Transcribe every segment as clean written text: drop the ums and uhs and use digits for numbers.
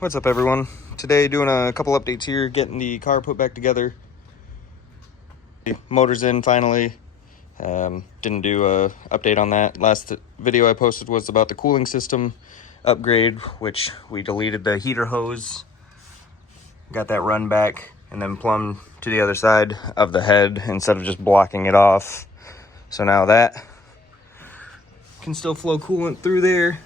What's up, everyone? Today doing a couple updates here, getting the car put back together. The motor's in finally. Didn't do a update on that. Last video I posted was about the cooling system upgrade, which we deleted the heater hose, got that run back, and then plumbed to the other side of the head instead of just blocking it off. So now that can still flow coolant through there,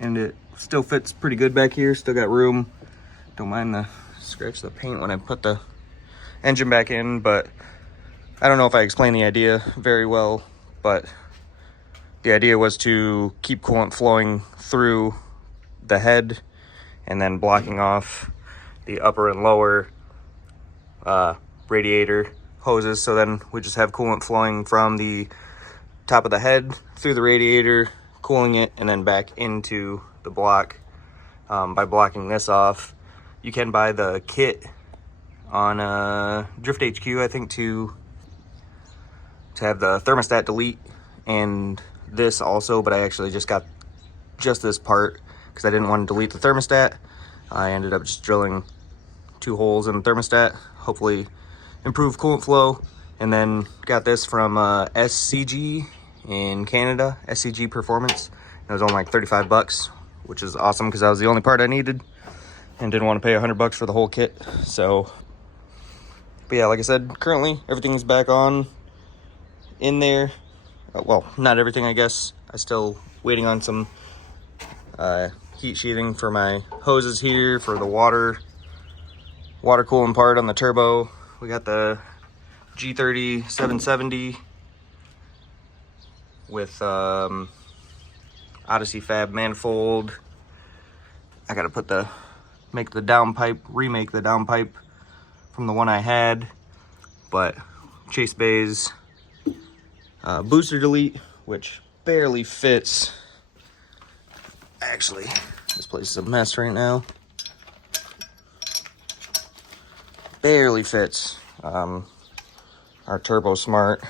and it still fits pretty good back here. Still got room. Don't mind the scratch the paint when I put the engine back in, but I don't know if I explained the idea very well, but the idea was to keep coolant flowing through the head and then blocking off the upper and lower radiator hoses. So then we just have coolant flowing from the top of the head through the radiator, cooling it, and then back into the block. By blocking this off, you can buy the kit on Drift HQ, I think, to have the thermostat delete and this also, but I actually just got just this part because I didn't want to delete the thermostat. I ended up just drilling 2 holes in the thermostat, hopefully improve coolant flow, and then got this from SCG in Canada, SCG Performance. It was only like 35 bucks, which is awesome because that was the only part I needed and didn't want to pay 100 bucks for the whole kit. So, but yeah, like I said, currently everything's back on in there. Well, not everything, I guess. I still waiting on some heat sheathing for my hoses here for the water cooling part on the turbo. We got the G30 770 with Odyssey Fab manifold. I gotta remake the downpipe from the one I had, but Chase Bay's booster delete, which barely fits. Actually, this place is a mess right now. Barely fits our Turbo Smart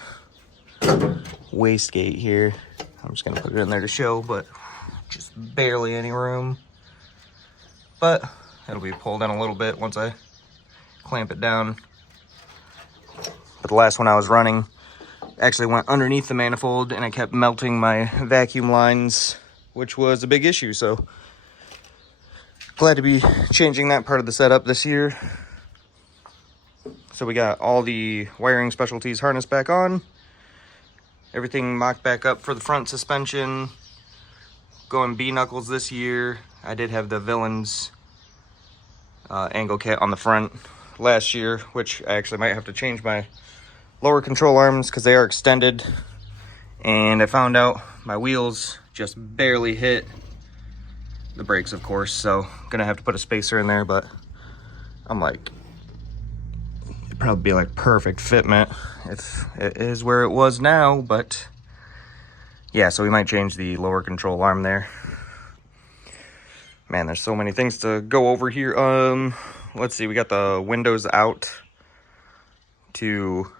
wastegate here. I'm just gonna put it in there to show, but just barely any room. But it'll be pulled in a little bit once I clamp it down. But the last one I was running actually went underneath the manifold, and I kept melting my vacuum lines, which was a big issue. So glad to be changing that part of the setup this year. So we got all the wiring specialties harness back on, everything mocked back up for the front suspension, going B knuckles this year. I did have the Villains angle kit on the front last year, which I actually might have to change my lower control arms because they are extended, and I found out my wheels just barely hit the brakes, of course, so gonna have to put a spacer in there. But I'm like, it'd probably be like perfect fitment if it is where it was now. But yeah, so we might change the lower control arm there. Man, there's so many things to go over here. Let's see, we got the windows out to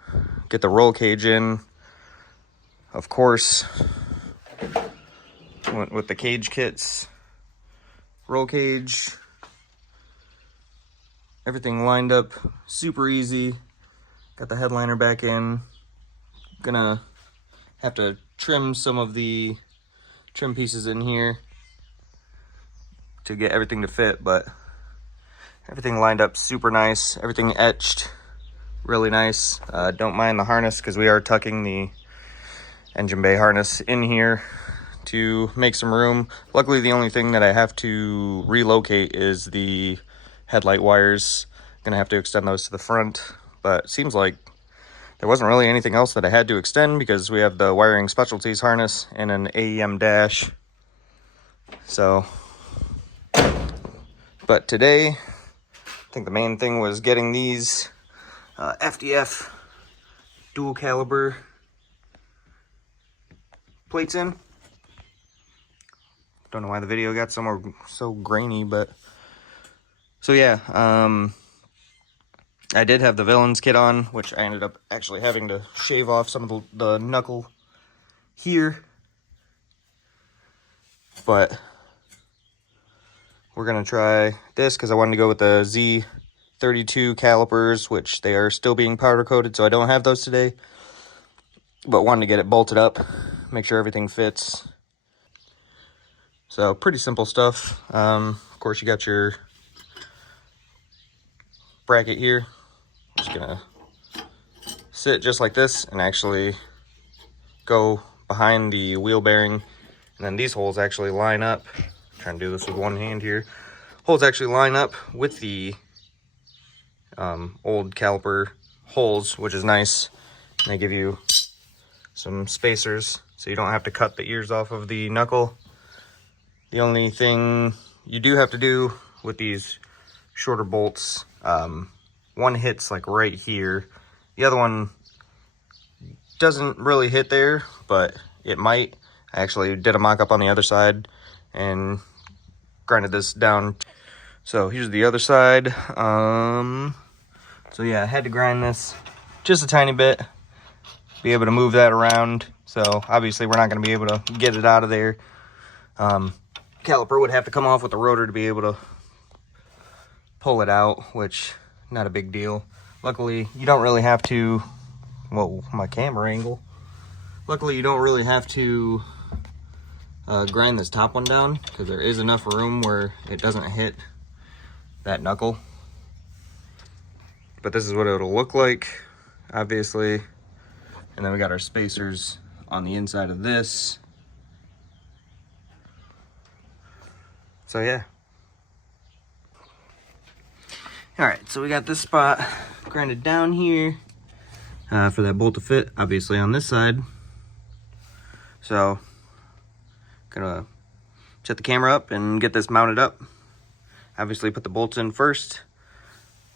get the roll cage in. Of course, went with the cage kits, roll cage, everything lined up super easy. Got the headliner back in. Gonna have to trim some of the trim pieces in here to get everything to fit, but everything lined up super nice. Everything etched really nice. Don't mind the harness because we are tucking the engine bay harness in here to make some room. Luckily, the only thing that I have to relocate is the headlight wires. Gonna have to extend those to the front, but it seems like there wasn't really anything else that I had to extend because we have the wiring specialties harness and an AEM dash. So, but today, I think the main thing was getting these FDF dual caliber plates in. Don't know why the video got so grainy, but so yeah, I did have the Villains kit on, which I ended up actually having to shave off some of the knuckle here, but we're gonna try this because I wanted to go with the Z32 calipers, which they are still being powder coated, so I don't have those today. But wanted to get it bolted up, make sure everything fits. So pretty simple stuff. Of course, you got your bracket here. Just gonna sit just like this and actually go behind the wheel bearing, and then these holes actually line up. I'm trying to do this with one hand here. Holes actually line up with the old caliper holes, which is nice. And they give you some spacers so you don't have to cut the ears off of the knuckle. The only thing you do have to do with these shorter bolts, one hits like right here. The other one doesn't really hit there, but it might. I actually did a mock-up on the other side and grinded this down. So here's the other side. So yeah, I had to grind this just a tiny bit, be able to move that around. So obviously we're not going to be able to get it out of there. Caliper would have to come off with the rotor to be able to pull it out, which not a big deal. Luckily, you don't really have to, whoa, my camera angle. Luckily, you don't really have to grind this top one down because there is enough room where it doesn't hit that knuckle. But this is what it'll look like, obviously. And then we got our spacers on the inside of this. So yeah. All right, so we got this spot grinded down here for that bolt to fit, obviously on this side. So, gonna set the camera up and get this mounted up. Obviously put the bolts in first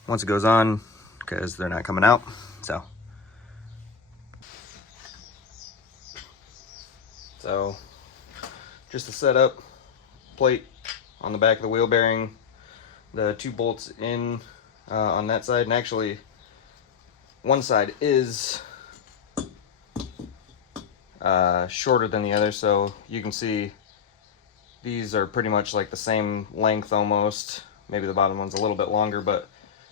once it goes on, because they're not coming out. So just to set up, plate on the back of the wheel bearing, the two bolts in on that side, and actually one side is shorter than the other, so you can see these are pretty much like the same length almost. Maybe the bottom one's a little bit longer, but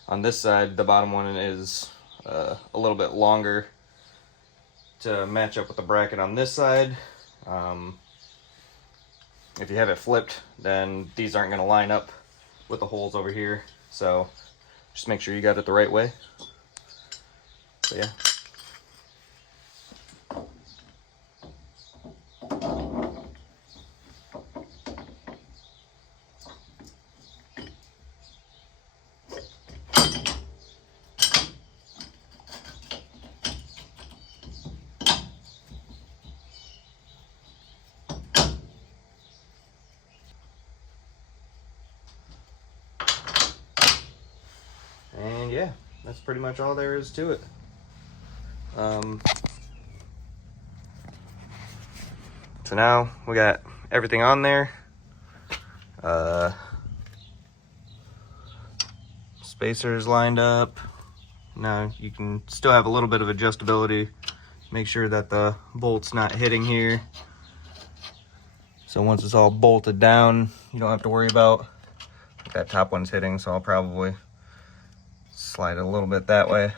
on this side the bottom one is a little bit longer to match up with the bracket on this side. If you have it flipped, then these aren't going to line up with the holes over here, so just make sure you got it the right way. So yeah. And yeah, that's pretty much all there is to it. So now we got everything on there. Spacers lined up. Now you can still have a little bit of adjustability. Make sure that the bolt's not hitting here. So once it's all bolted down, you don't have to worry about that top one's hitting, so I'll probably slide it a little bit that way.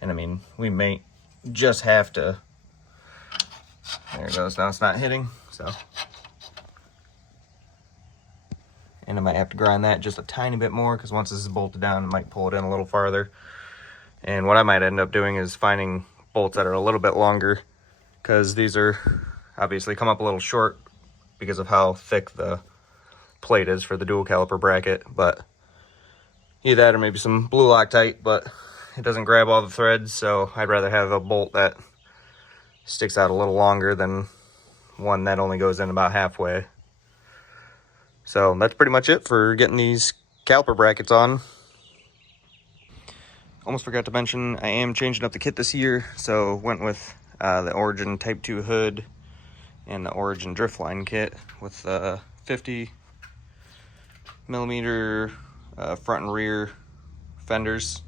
And I mean, we may just have to, there it goes, now it's not hitting, so. And I might have to grind that just a tiny bit more, because once this is bolted down, it might pull it in a little farther. And what I might end up doing is finding bolts that are a little bit longer, because these are obviously come up a little short because of how thick the plate is for the dual caliper bracket. But either that or maybe some blue Loctite, but it doesn't grab all the threads, so I'd rather have a bolt that sticks out a little longer than one that only goes in about halfway. So that's pretty much it for getting these caliper brackets on. Almost forgot to mention, I am changing up the kit this year, so went with the Origin Type 2 hood and the Origin Driftline kit with 50 millimeter front and rear fenders.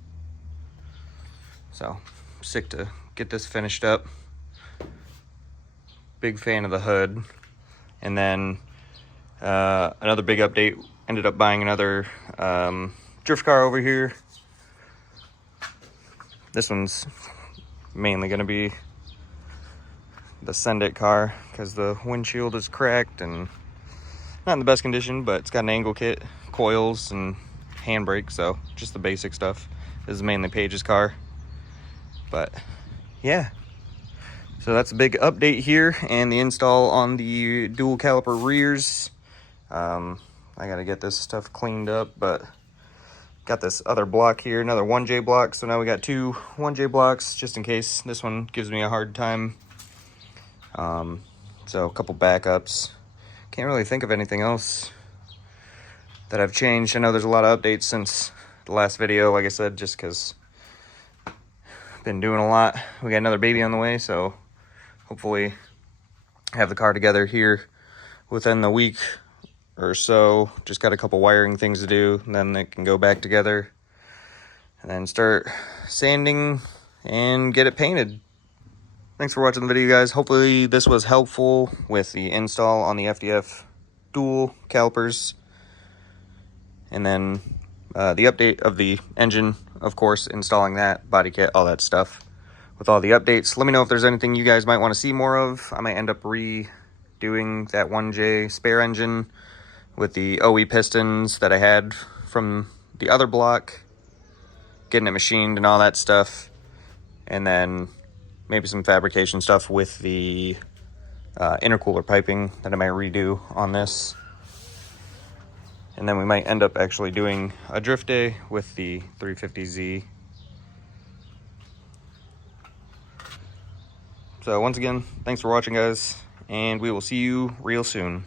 So sick to get this finished up. Big fan of the hood. And then Another big update, ended up buying another drift car over here. This one's mainly going to be the Send It car because the windshield is cracked and not in the best condition, but it's got an angle kit, coils, and handbrake, so just the basic stuff. This is mainly Paige's car. But yeah, so that's a big update here, and the install on the dual caliper rears. I gotta get this stuff cleaned up, but got this other block here, another 1J block, so now we got two 1J blocks just in case this one gives me a hard time. So a couple backups. Can't really think of anything else that I've changed. I know there's a lot of updates since the last video, like I said, just because I've been doing a lot. We got another baby on the way, so hopefully have the car together here within the week or so. Just got a couple wiring things to do, and then it can go back together and then start sanding and get it painted. Thanks for watching the video, guys. Hopefully this was helpful with the install on the FDF dual calipers, and then the update of the engine, of course, installing that, body kit, all that stuff. With all the updates, let me know if there's anything you guys might want to see more of. I might end up redoing that 1J spare engine with the OE pistons that I had from the other block, getting it machined and all that stuff, and then maybe some fabrication stuff with the intercooler piping that I might redo on this. And then we might end up actually doing a drift day with the 350Z. So once again, thanks for watching, guys, and we will see you real soon.